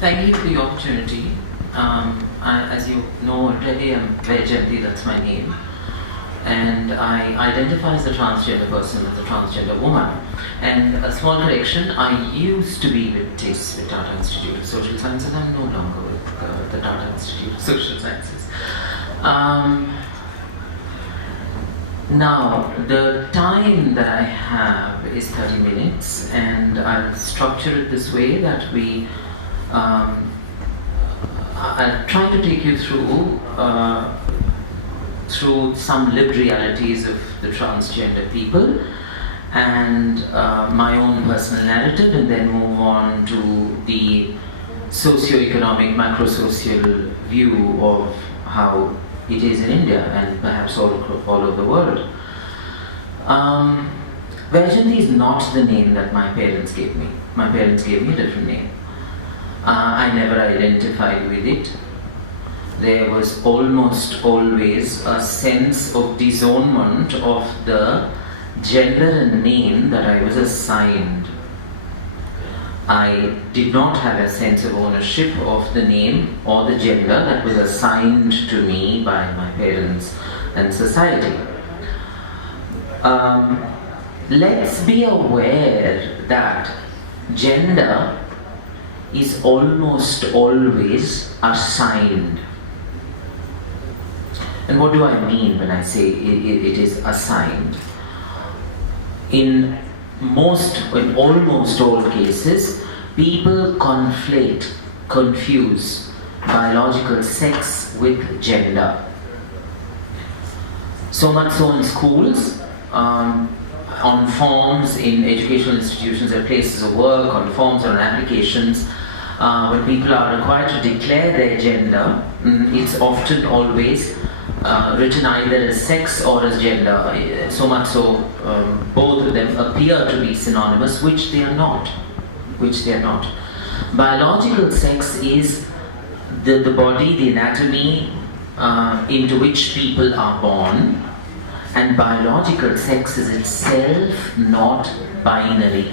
Thank you for the opportunity. As you know already, I'm Vyjayanti, that's my name. And I identify as a transgender person, as a transgender woman. And a small correction, I used to be with ITES, with Tata Institute of Social Sciences. I'm no longer with the Tata Institute of Social Sciences. Now, the time that I have is 30 minutes, and I'll structure it this way that I'll try to take you through some lived realities of the transgender people and my own personal narrative, and then move on to the socio-economic, macro-social view of how it is in India and perhaps all over the world. Vyjayanti is not the name that my parents gave me. My parents gave me a different name. I never identified with it. There was almost always a sense of disownment of the gender and name that I was assigned. I did not have a sense of ownership of the name or the gender that was assigned to me by my parents and society. Let's be aware that gender is almost always assigned. And what do I mean when I say it is assigned? In almost all cases, people confuse biological sex with gender. So much so in schools, on forms, in educational institutions and places of work, on forms or on applications, when people are required to declare their gender, it's often always written either as sex or as gender. So much so, both of them appear to be synonymous, which they are not. Biological sex is the body, the anatomy into which people are born, and biological sex is itself not binary.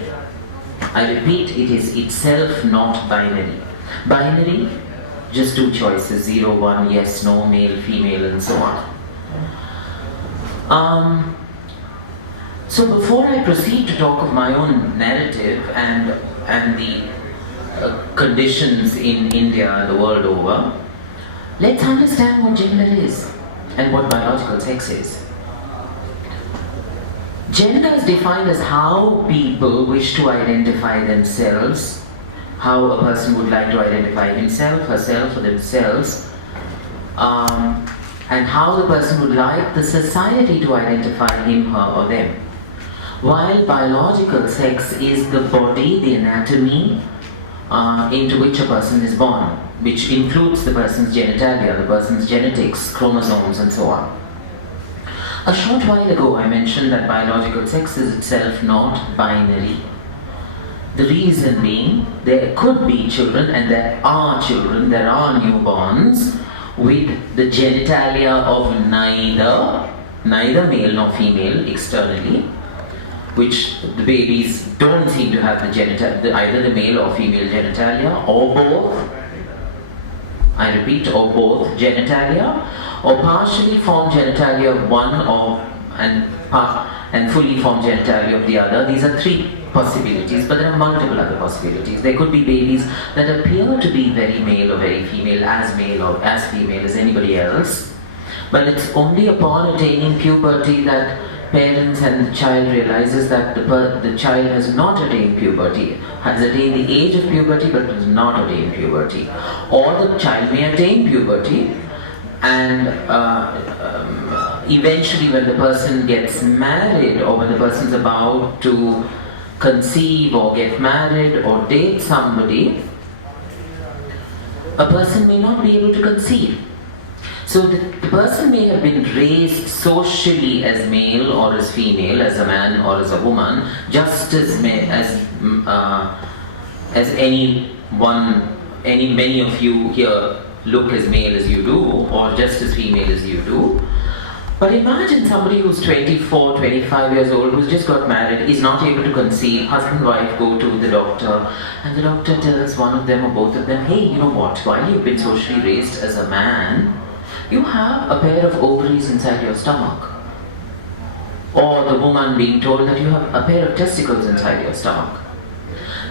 I repeat, it is itself not binary. Binary, just two choices, 0, 1, yes, no, male, female, and so on. So before I proceed to talk of my own narrative and the conditions in India and the world over, let's understand what gender is and what biological sex is. Gender is defined as how people wish to identify themselves, how a person would like to identify himself, herself, or themselves, and how the person would like the society to identify him, her, or them. While biological sex is the body, the anatomy into which a person is born, which includes the person's genitalia, the person's genetics, chromosomes, and so on. A short while ago, I mentioned that biological sex is itself not binary. The reason being, there could be children, and there are children, there are newborns with the genitalia of neither male nor female externally, which the babies don't seem to have either the male or female genitalia, or both. I repeat, or both genitalia, or partially formed genitalia of one and fully formed genitalia of the other. These are three possibilities, but there are multiple other possibilities. There could be babies that appear to be very male or very female, as male or as female as anybody else, but it's only upon attaining puberty that parents and the child realizes that the child has not attained puberty, has attained the age of puberty but has not attained puberty. Or the child may attain puberty, and eventually when the person gets married, or when the person's about to conceive or get married or date somebody, a person may not be able to conceive. So the person may have been raised socially as male or as female, as a man or as a woman, just as many of you here look as male as you do, or just as female as you do. But imagine somebody who's 24, 25 years old, who's just got married, is not able to conceive, husband and wife go to the doctor, and the doctor tells one of them or both of them, hey, you know what, while you've been socially raised as a man, you have a pair of ovaries inside your stomach. Or the woman being told that you have a pair of testicles inside your stomach.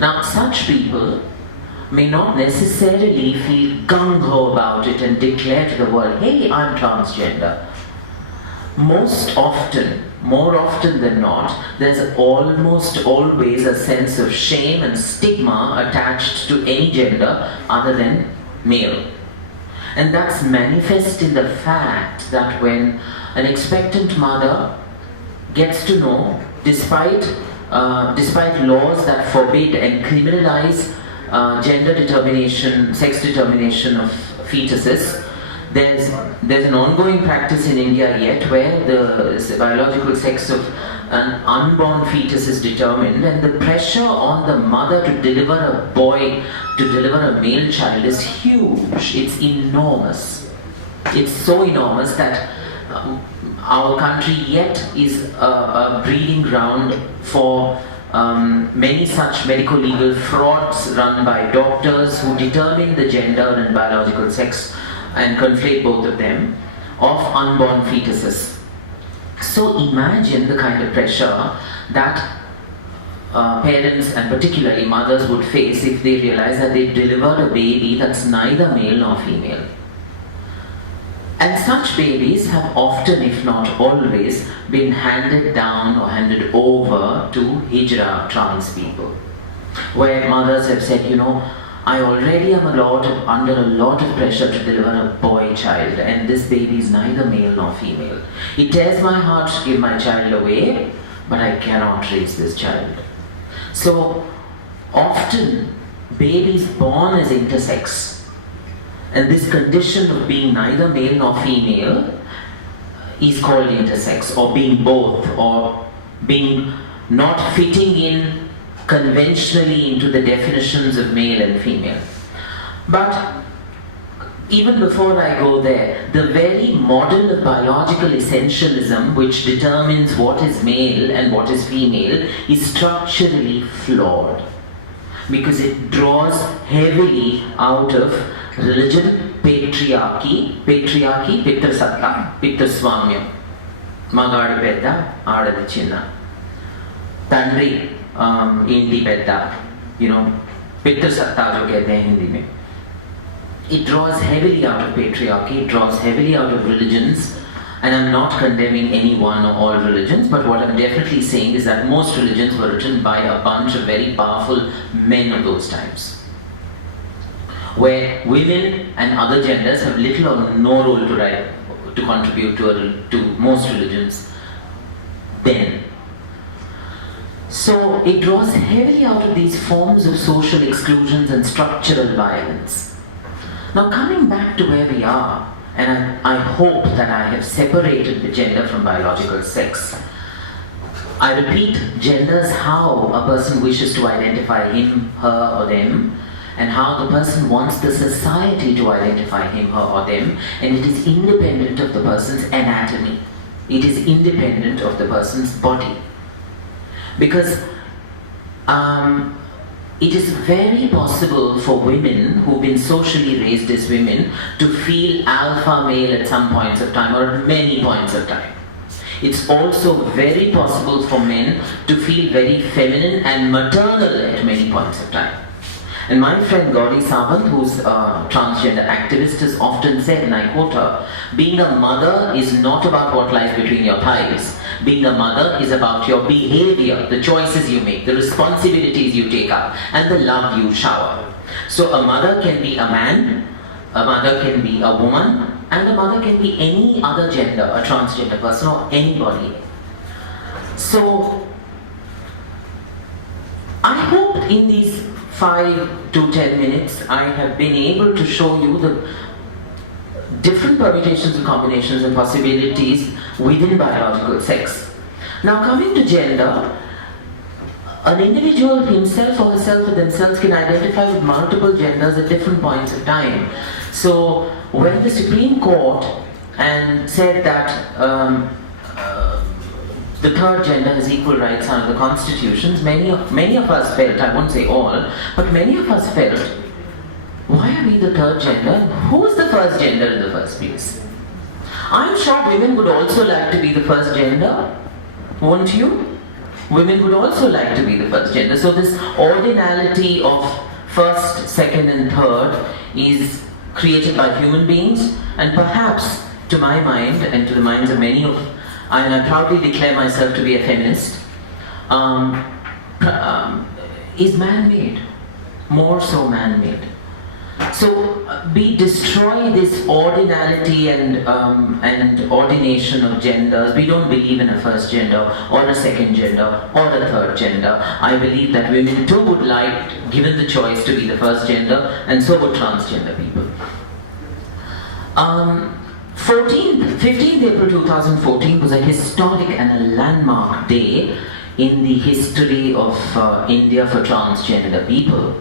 Now, such people may not necessarily feel gung-ho about it and declare to the world, hey, I'm transgender. Most often, more often than not, there's almost always a sense of shame and stigma attached to any gender other than male. And that's manifest in the fact that when an expectant mother gets to know, despite laws that forbid and criminalize gender determination, sex determination of fetuses, there's an ongoing practice in India yet where the biological sex of an unborn fetus is determined, and the pressure on the mother to deliver a boy, to deliver a male child is huge. It's enormous. It's so enormous that our country yet is a breeding ground for many such medical legal frauds run by doctors who determine the gender and biological sex and conflate both of them of unborn fetuses. So imagine the kind of pressure that parents and particularly mothers would face if they realize that they delivered a baby that's neither male nor female. And such babies have often, if not always, been handed down or handed over to hijra trans people, where mothers have said, you know, I already am under a lot of pressure to deliver a boy child, and this baby is neither male nor female. It tears my heart to give my child away, but I cannot raise this child. So often babies born as intersex, and this condition of being neither male nor female is called intersex, or being both, or being not fitting in conventionally into the definitions of male and female. But even before I go there, the very model of biological essentialism which determines what is male and what is female is structurally flawed, because it draws heavily out of religion, patriarchy, pitrasatta, pitraswamyam, magadu pedda, aadadi chinna, tandri इंडी पैदा, पितृसत्ता जो कहते हैं हिंदी में. It draws heavily out of patriarchy, it draws heavily out of religions, and I'm not condemning any one or all religions, but what I'm definitely saying is that most religions were written by a bunch of very powerful men of those times, where women and other genders have little or no role to contribute to most religions then. So it draws heavily out of these forms of social exclusions and structural violence. Now, coming back to where we are, and I hope that I have separated the gender from biological sex. I repeat, gender is how a person wishes to identify him, her, or them, and how the person wants the society to identify him, her, or them, and it is independent of the person's anatomy. It is independent of the person's body. Because it is very possible for women who've been socially raised as women to feel alpha male at some points of time or at many points of time. It's also very possible for men to feel very feminine and maternal at many points of time. And my friend Gauri Sawant, who's a transgender activist, has often said, and I quote her, being a mother is not about what lies between your thighs. Being a mother is about your behavior, the choices you make, the responsibilities you take up, and the love you shower. So a mother can be a man, a mother can be a woman, and a mother can be any other gender, a transgender person or anybody. So I hope in these 5 to 10 minutes I have been able to show you the different permutations and combinations and possibilities within biological sex. Now, coming to gender, an individual himself or herself or themselves can identify with multiple genders at different points of time. So when the Supreme Court and said that the third gender has equal rights under the constitutions, many of us felt, I won't say all, but many of us felt, why are we the third gender? Who is the first gender in the first place? I'm sure women would also like to be the first gender, won't you? Women would also like to be the first gender. So this ordinality of first, second and third is created by human beings, and perhaps to my mind and to the minds of many of, and I proudly declare myself to be a feminist, is man-made, more so man-made. So we destroy this ordinality and ordination of genders. We don't believe in a first gender or a second gender or a third gender. I believe that women too would like, given the choice, to be the first gender, and so would transgender people. 15th April 2014 was a historic and a landmark day in the history of India for transgender people.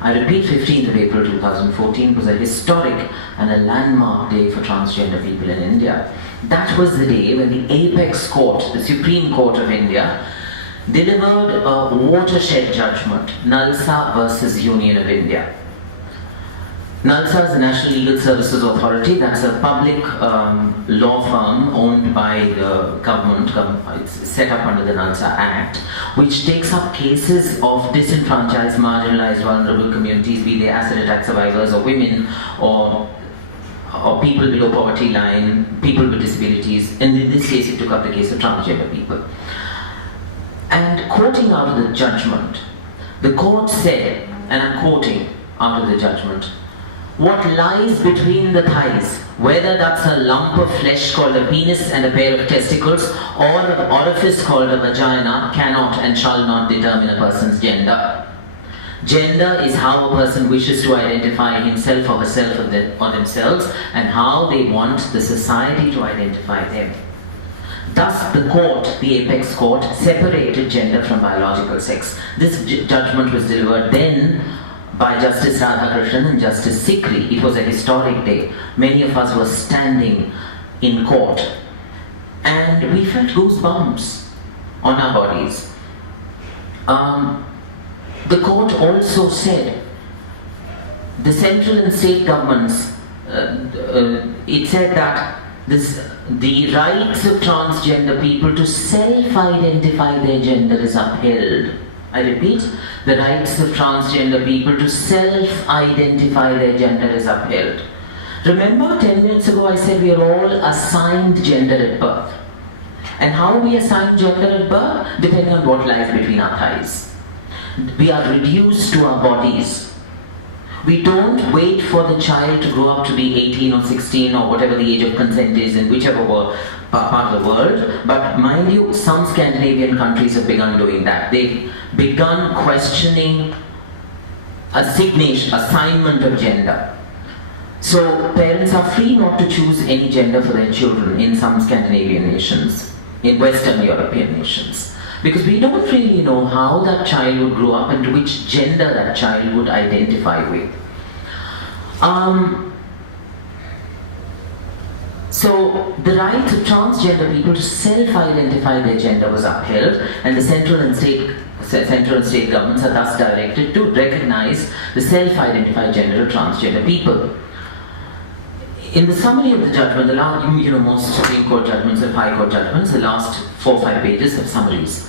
I repeat, 15th of April 2014 was a historic and a landmark day for transgender people in India. That was the day when the apex court, the Supreme Court of India, delivered a watershed judgment, Nalsa versus Union of India. NALSA is the National Legal Services Authority. That's a public law firm owned by the government. It's set up under the NALSA Act, which takes up cases of disenfranchised, marginalized, vulnerable communities, be they acid attack survivors or women or people below poverty line, people with disabilities. And in this case, it took up the case of transgender people. And quoting out of the judgment, the court said, and I'm quoting out of the judgment, "What lies between the thighs, whether that's a lump of flesh called a penis and a pair of testicles, or an orifice called a vagina, cannot and shall not determine a person's gender. Gender is how a person wishes to identify himself or herself or themselves, and how they want the society to identify them." Thus, the court, the apex court, separated gender from biological sex. This judgment was delivered then by Justice Radhakrishnan and Justice Sikri. It was a historic day. Many of us were standing in court, and we felt goosebumps on our bodies. The court also said the central and state governments, it said that the rights of transgender people to self-identify their gender is upheld. I repeat, the rights of transgender people to self-identify their gender is upheld. Remember 10 minutes ago I said we are all assigned gender at birth. And how are we assigned gender at birth? Depending on what lies between our thighs. We are reduced to our bodies. We don't wait for the child to grow up to be 18 or 16 or whatever the age of consent is in whichever part of the world. But mind you, some Scandinavian countries have begun doing that. They've begun questioning assignment of gender. So parents are free not to choose any gender for their children in some Scandinavian nations, in Western European nations. Because we don't really know how that child would grow up and to which gender that child would identify with. So the right of transgender people to self-identify their gender was upheld, and the central and state governments are thus directed to recognize the self-identified gender of transgender people. In the summary of the judgment, most Supreme Court judgments and High Court judgments, the last 4 or 5 pages have summaries.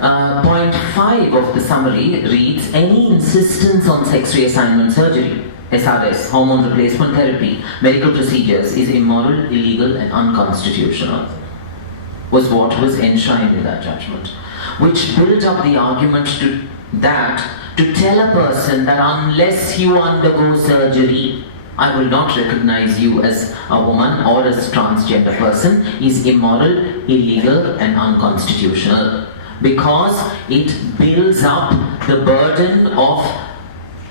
Point 5 of the summary reads, "Any insistence on sex reassignment surgery, SRS, hormone replacement therapy, medical procedures is immoral, illegal and unconstitutional," was what was enshrined in that judgment, which built up the argument to tell a person that unless you undergo surgery, I will not recognize you as a woman or as a transgender person, is immoral, illegal and unconstitutional, because it builds up the burden of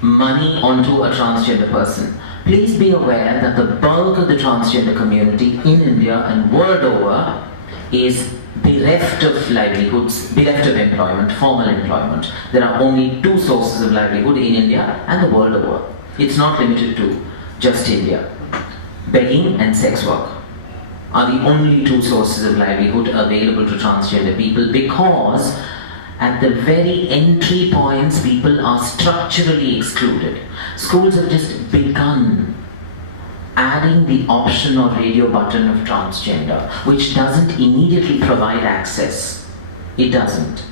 money onto a transgender person. Please be aware that the bulk of the transgender community in India and world over is bereft of livelihoods, bereft of employment, formal employment. There are only 2 sources of livelihood in India and the world over. It's not limited to just India: begging and sex work. are the only two sources of livelihood available to transgender people, because at the very entry points people are structurally excluded. Schools have just begun adding the option or radio button of transgender, which doesn't immediately provide access. It doesn't.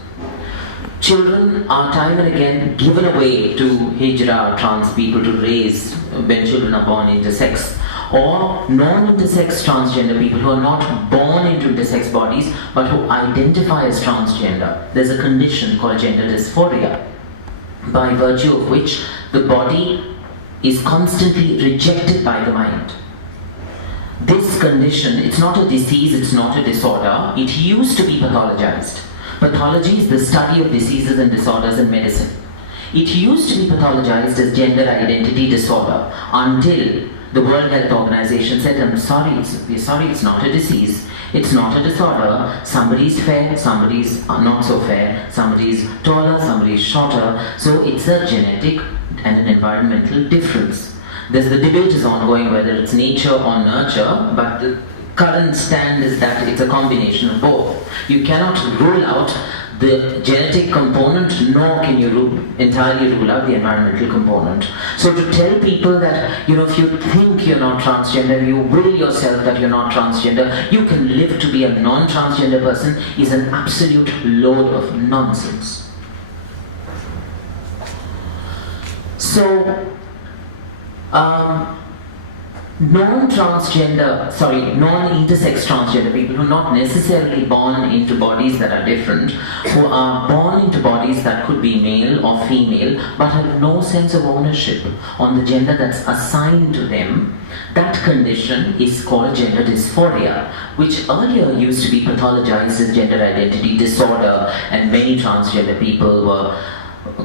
Children are time and again given away to hijra trans people to raise when children are born intersex, or non-intersex transgender people who are not born into intersex bodies but who identify as transgender. There's a condition called gender dysphoria, by virtue of which the body is constantly rejected by the mind. This condition, it's not a disease, it's not a disorder. It used to be pathologized. Pathology is the study of diseases and disorders in medicine. It used to be pathologized as gender identity disorder until the World Health Organization said, we're sorry, it's not a disease, it's not a disorder. Somebody's fair, somebody's not so fair, somebody's taller, somebody's shorter. So it's a genetic and an environmental difference. The debate is ongoing whether it's nature or nurture, but the current stand is that it's a combination of both. You cannot rule out the genetic component, nor can you entirely rule out the environmental component. So to tell people that, if you think you're not transgender, you will yourself that you're not transgender, you can live to be a non-transgender person, is an absolute load of nonsense. So, non-intersex transgender people who are not necessarily born into bodies that are different, who are born into bodies that could be male or female, but have no sense of ownership on the gender that's assigned to them, that condition is called gender dysphoria, which earlier used to be pathologized as gender identity disorder, and many transgender people were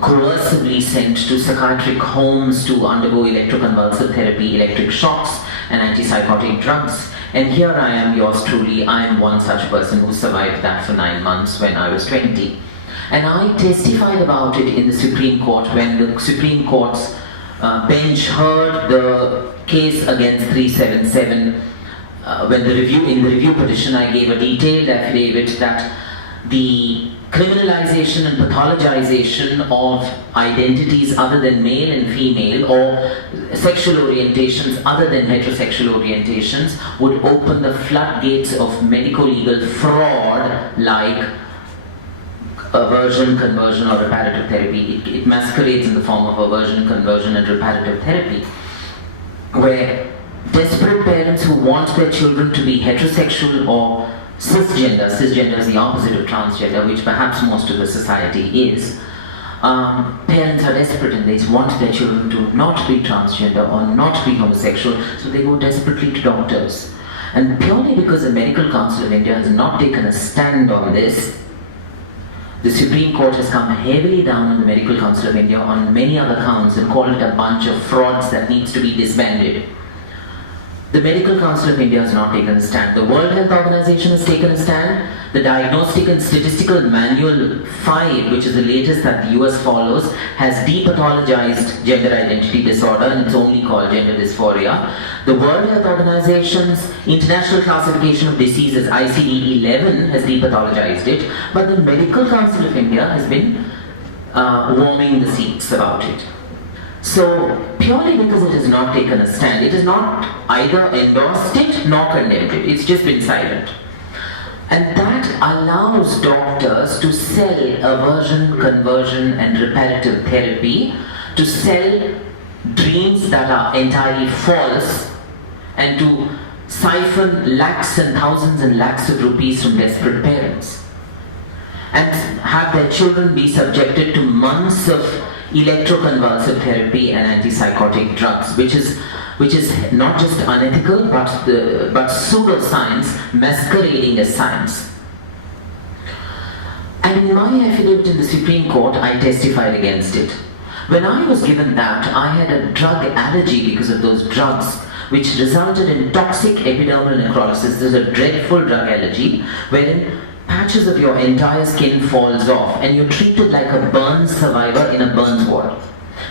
coercively sent to psychiatric homes to undergo electroconvulsive therapy, electric shocks, and antipsychotic drugs. And here I am, yours truly. I am one such person who survived that for 9 months when I was 20. And I testified about it in the Supreme Court when the Supreme Court's bench heard the case against 377. In the review petition, I gave a detailed affidavit that the criminalization and pathologization of identities other than male and female, or sexual orientations other than heterosexual orientations, would open the floodgates of medico-legal fraud like aversion, conversion, or reparative therapy. It masquerades in the form of aversion, conversion, and reparative therapy, where desperate parents who want their children to be heterosexual or cisgender is the opposite of transgender, which perhaps most of the society is. Parents are desperate and they want their children to not be transgender or not be homosexual, so they go desperately to doctors. And purely because the Medical Council of India has not taken a stand on this, the Supreme Court has come heavily down on the Medical Council of India on many other counts and called it a bunch of frauds that needs to be disbanded. The Medical Council of India has not taken a stand. The World Health Organization has taken a stand. The Diagnostic and Statistical Manual 5, which is the latest that the US follows, has depathologized gender identity disorder, and it's only called gender dysphoria. The World Health Organization's International Classification of Diseases, ICD-11, has depathologized it, but the Medical Council of India has been warming the seats about it. So, purely because it has not taken a stand, it has not either endorsed it nor condemned it. It's just been silent. And that allows doctors to sell aversion, conversion, and reparative therapy, to sell dreams that are entirely false, and to siphon lakhs and thousands and lakhs of rupees from desperate parents, and have their children be subjected to months of electroconvulsive therapy and antipsychotic drugs, which is not just unethical but pseudoscience masquerading as science. And in my affidavit in the Supreme Court, I testified against it. When I was given that, I had a drug allergy because of those drugs, which resulted in toxic epidermal necrosis. There's a dreadful drug allergy wherein patches of your entire skin falls off and you're treated like a burns survivor in a burns ward.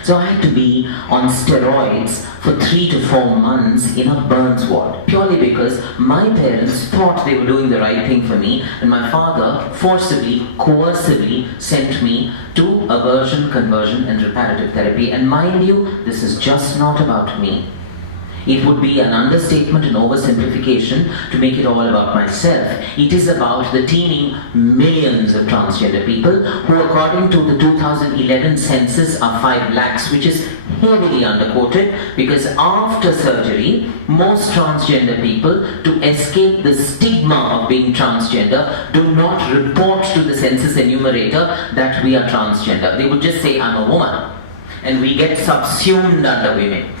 So I had to be on steroids for 3 to 4 months in a burns ward, purely because my parents thought they were doing the right thing for me, and my father forcibly, coercively sent me to aversion, conversion and reparative therapy. And mind you, this is just not about me. It would be an understatement and oversimplification to make it all about myself. It is about the teeming millions of transgender people who, according to the 2011 census, are 5 lakhs, which is heavily underquoted because after surgery, most transgender people, to escape the stigma of being transgender, do not report to the census enumerator that we are transgender. They would just say, I'm a woman. And we get subsumed under women.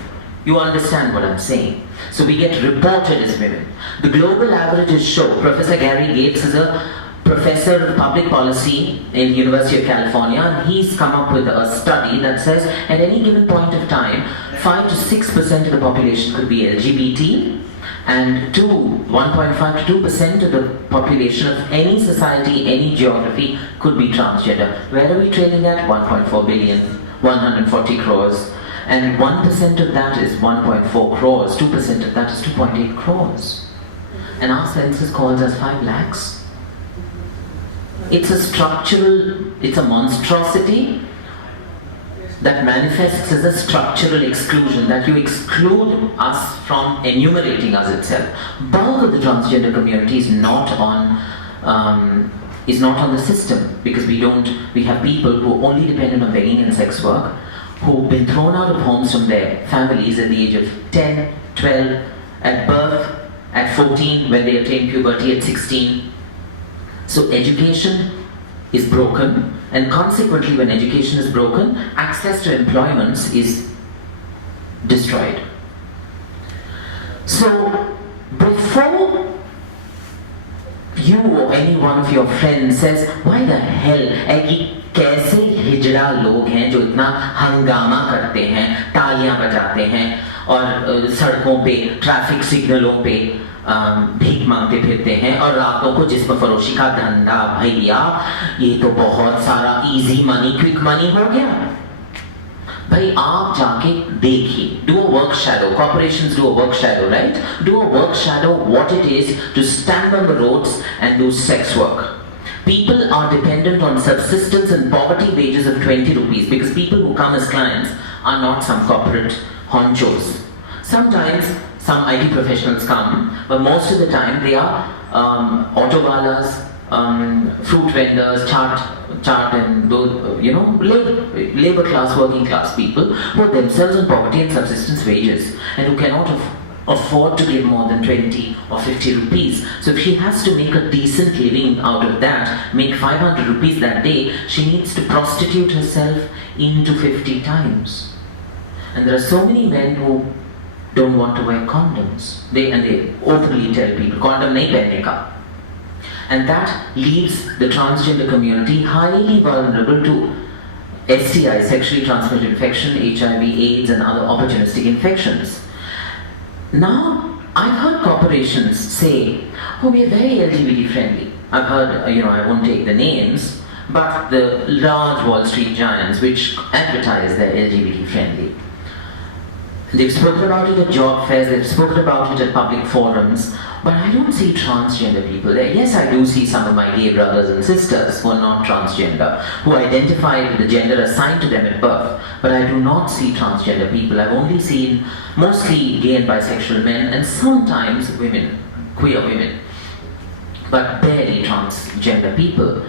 You understand what I'm saying? So we get reported as women. The global averages show, Professor Gary Gates is a professor of public policy in the University of California, and he's come up with a study that says at any given point of time, 5 to 6% of the population could be LGBT, and 1.5 to 2% of the population of any society, any geography could be transgender. Where are we trailing at? 1.4 billion, 140 crores. And 1% of that is 1.4 crores, 2% of that is 2.8 crores. And our census calls us 5 lakhs. It's a monstrosity that manifests as a structural exclusion, that you exclude us from enumerating us itself. Bulk of the transgender community is not on the system, because we have people who are only dependent on begging and sex work, who've been thrown out of homes from their families at the age of 10, 12, at birth, at 14, when they attain puberty at 16. So education is broken, and consequently when education is broken, access to employments is destroyed. So before you or any one of your friends says, why the hell, कैसे हिजड़ा लोग हैं जो इतना हंगामा करते हैं, तालियां बजाते हैं और सड़कों पे, ट्रैफिक सिग्नलों पे भीख मांगते फिरते हैं और रातों को जिस्म फरोशी का धंधा, भैया ये तो बहुत सारा इजी मनी, क्विक मनी हो गया। भाई आप जाके देखिए, do a work shadow, corporations do a work shadow, right? Do a work shadow what it is to stand on the roads and do sex work. People are dependent on subsistence and poverty wages of 20 rupees because people who come as clients are not some corporate honchos. Sometimes some IT professionals come, but most of the time they are auto balas, fruit vendors, chart and those, labor class, working class people who are themselves on poverty and subsistence wages and who cannot afford to give more than 20 or 50 rupees. So if she has to make a decent living out of that, make 500 rupees that day, she needs to prostitute herself into 50 times. And there are so many men who don't want to wear condoms. They openly tell people, condom nahi pehne ka. And that leaves the transgender community highly vulnerable to STI, sexually transmitted infection, HIV, AIDS and other opportunistic infections. Now, I've heard corporations say, oh, we're very LGBT friendly. I've heard, I won't take the names, but the large Wall Street giants which advertise they're LGBT friendly. They've spoken about it at job fairs, they've spoken about it at public forums, but I don't see transgender people there. Yes, I do see some of my gay brothers and sisters who are not transgender, who identify with the gender assigned to them at birth, but I do not see transgender people. I've only seen mostly gay and bisexual men and sometimes women, queer women, but barely transgender people.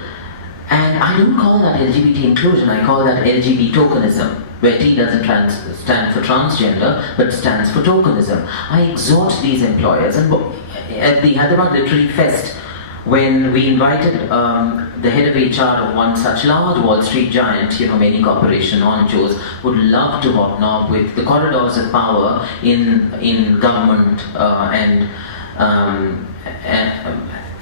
And I don't call that LGBT inclusion, I call that LGBT tokenism, where T doesn't stand for transgender, but stands for tokenism. I exhort these employers, and at the Hyderabad Literary Fest, when we invited the head of HR of one such large Wall Street giant, many corporation honchos would love to hobnob with the corridors of power in government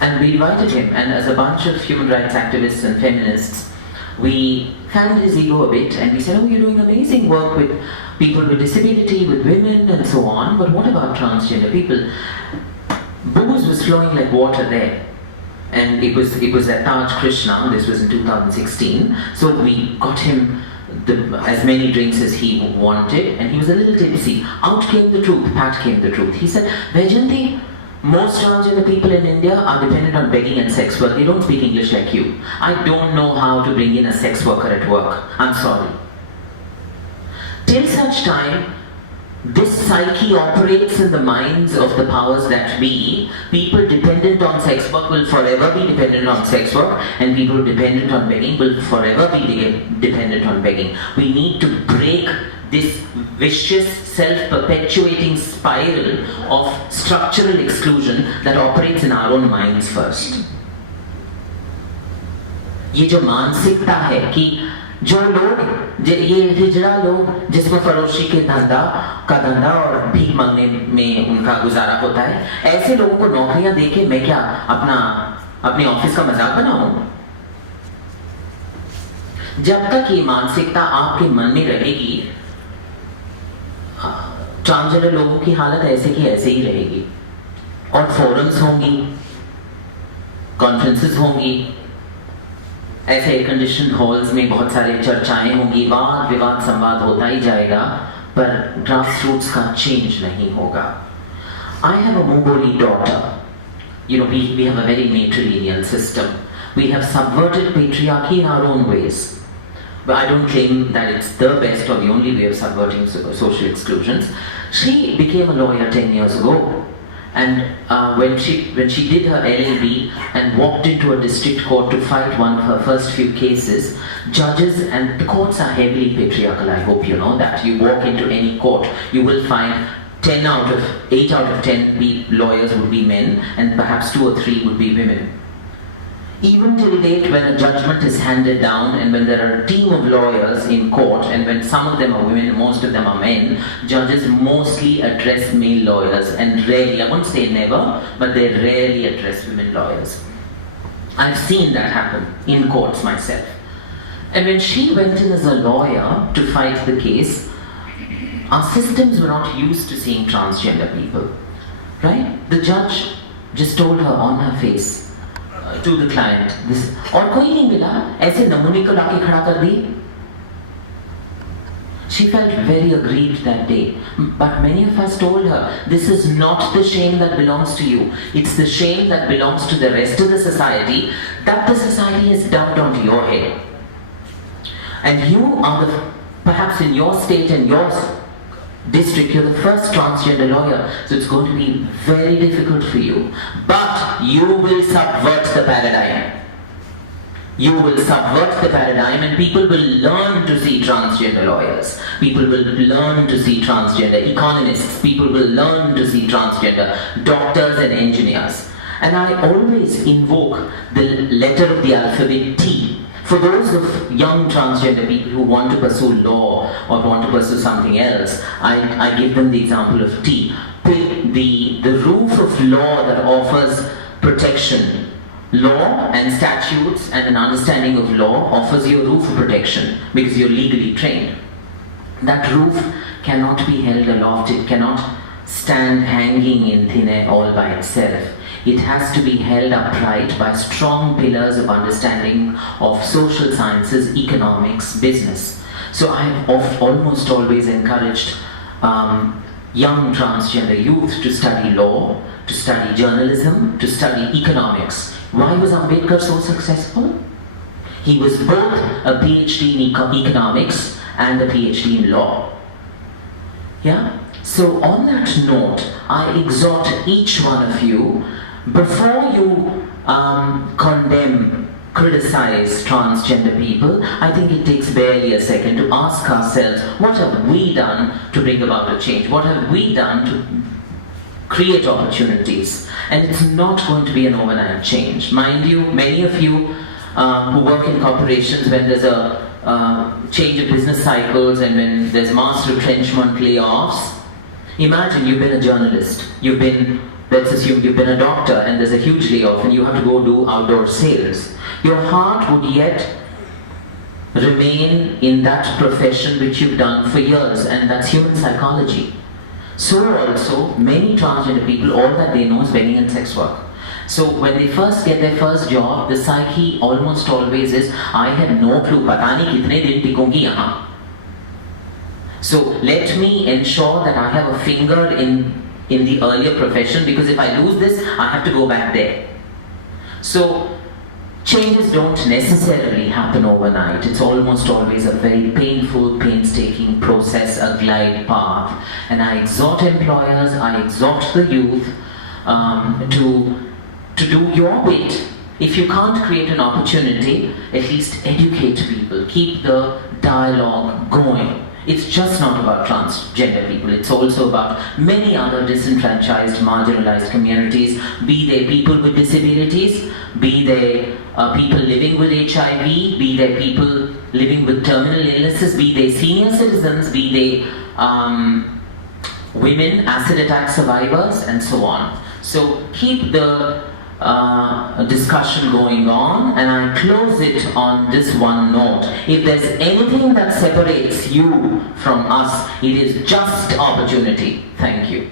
and we invited him, and as a bunch of human rights activists and feminists, we fanned his ego a bit and we said, oh, you're doing amazing work with people with disability, with women and so on, but what about transgender people? Booze was flowing like water there. And it was at Taj Krishna, this was in 2016, so we got him as many drinks as he wanted, and he was a little tipsy. Out came the truth, Pat came the truth. He said, Vyjayanti, most transgender people in India are dependent on begging and sex work. They don't speak English like you. I don't know how to bring in a sex worker at work. I'm sorry. Till such time, this psyche operates in the minds of the powers that be. People dependent on sex work will forever be dependent on sex work, and people dependent on begging will forever be dependent on begging. We need to break this vicious, self-perpetuating spiral of structural exclusion that operates in our own minds first. ये जो मानसिकता है कि जो लोग ये हिजड़ा लोग जिसमें फरोशी के धंधा और भीख मांगने में उनका गुजारा होता है, ऐसे लोगों को नौकरियां देके मैं क्या अपने ऑफिस का मजाक बनाऊं? जब तक ये मानसिकता आपके मन में रहेगी, ट्रांसजेंडर लोगों की हालत ऐसे की ऐसे ही रहेगी। और फोरम्स होंगी, कॉन्फ्रेंसेस होंगी, ऐसे एयर कंडीशन हॉल्स में बहुत सारे चर्चाएं होंगी, वाद विवाद संवाद होता ही जाएगा, पर ग्रास रूट्स का चेंज नहीं होगा। I have a Mongoli daughter. You know, we have a very matrilineal system. We have subverted patriarchy in our own ways. But I don't claim that it's the best or the only way of subverting social exclusions. She became a lawyer 10 years ago. And when she did her LLB and walked into a district court to fight one of her first few cases, judges, and the courts are heavily patriarchal, I hope you know that. You walk into any court, you will find 8 out of 10 lawyers would be men, and perhaps 2 or 3 would be women. Even till date, when a judgment is handed down and when there are a team of lawyers in court, and when some of them are women, most of them are men, judges mostly address male lawyers and rarely, I won't say never, but they rarely address women lawyers. I've seen that happen in courts myself. And when she went in as a lawyer to fight the case, our systems were not used to seeing transgender people, right? The judge just told her on her face, to the client, this, और कोई नहीं मिला, ऐसे नमूने को लाके खड़ा कर दी. She felt very aggrieved that day. But many of us told her, this is not the shame that belongs to you. It's the shame that belongs to the rest of the society that the society has dumped onto your head. And you are perhaps in your state and your district, you're the first transgender lawyer, so it's going to be very difficult for you. But you will subvert the paradigm. You will subvert the paradigm, and people will learn to see transgender lawyers. People will learn to see transgender economists. People will learn to see transgender doctors and engineers. And I always invoke the letter of the alphabet T. For those of young transgender people who want to pursue law or want to pursue something else, I give them the example of T. The roof of law that offers protection. Law and statutes and an understanding of law offers you a roof of protection because you're legally trained. That roof cannot be held aloft. It cannot stand hanging in thin air all by itself. It has to be held upright by strong pillars of understanding of social sciences, economics, business. So I have almost always encouraged young transgender youth to study law, to study journalism, to study economics. Why was Ambedkar so successful? He was both a PhD in economics and a PhD in law. Yeah? So on that note, I exhort each one of you, before you condemn, criticize transgender people, I think it takes barely a second to ask ourselves, what have we done to bring about a change? What have we done to create opportunities? And it's not going to be an overnight change. Mind you, many of you who work in corporations, when there's a change of business cycles and when there's mass retrenchment, layoffs, imagine you've been a journalist, let's assume you've been a doctor and there's a huge layoff and you have to go do outdoor sales. Your heart would yet remain in that profession which you've done for years, and that's human psychology. So also, many transgender people, all that they know is begging and sex work. So when they first get their first job, the psyche almost always is, I have no clue, pata nahi kitne din tikungi yahan. So let me ensure that I have a finger in the earlier profession, because if I lose this, I have to go back there. So changes don't necessarily happen overnight. It's almost always a very painful, painstaking process, a glide path. And I exhort employers, I exhort the youth to do your bit. If you can't create an opportunity, at least educate people, keep the dialogue going. It's just not about transgender people, it's also about many other disenfranchised, marginalized communities, be they people with disabilities, be they people living with HIV, be they people living with terminal illnesses, be they senior citizens, be they women, acid attack survivors, and so on. So keep the discussion going on, and I close it on this one note. If there's anything that separates you from us, it is just opportunity. Thank you.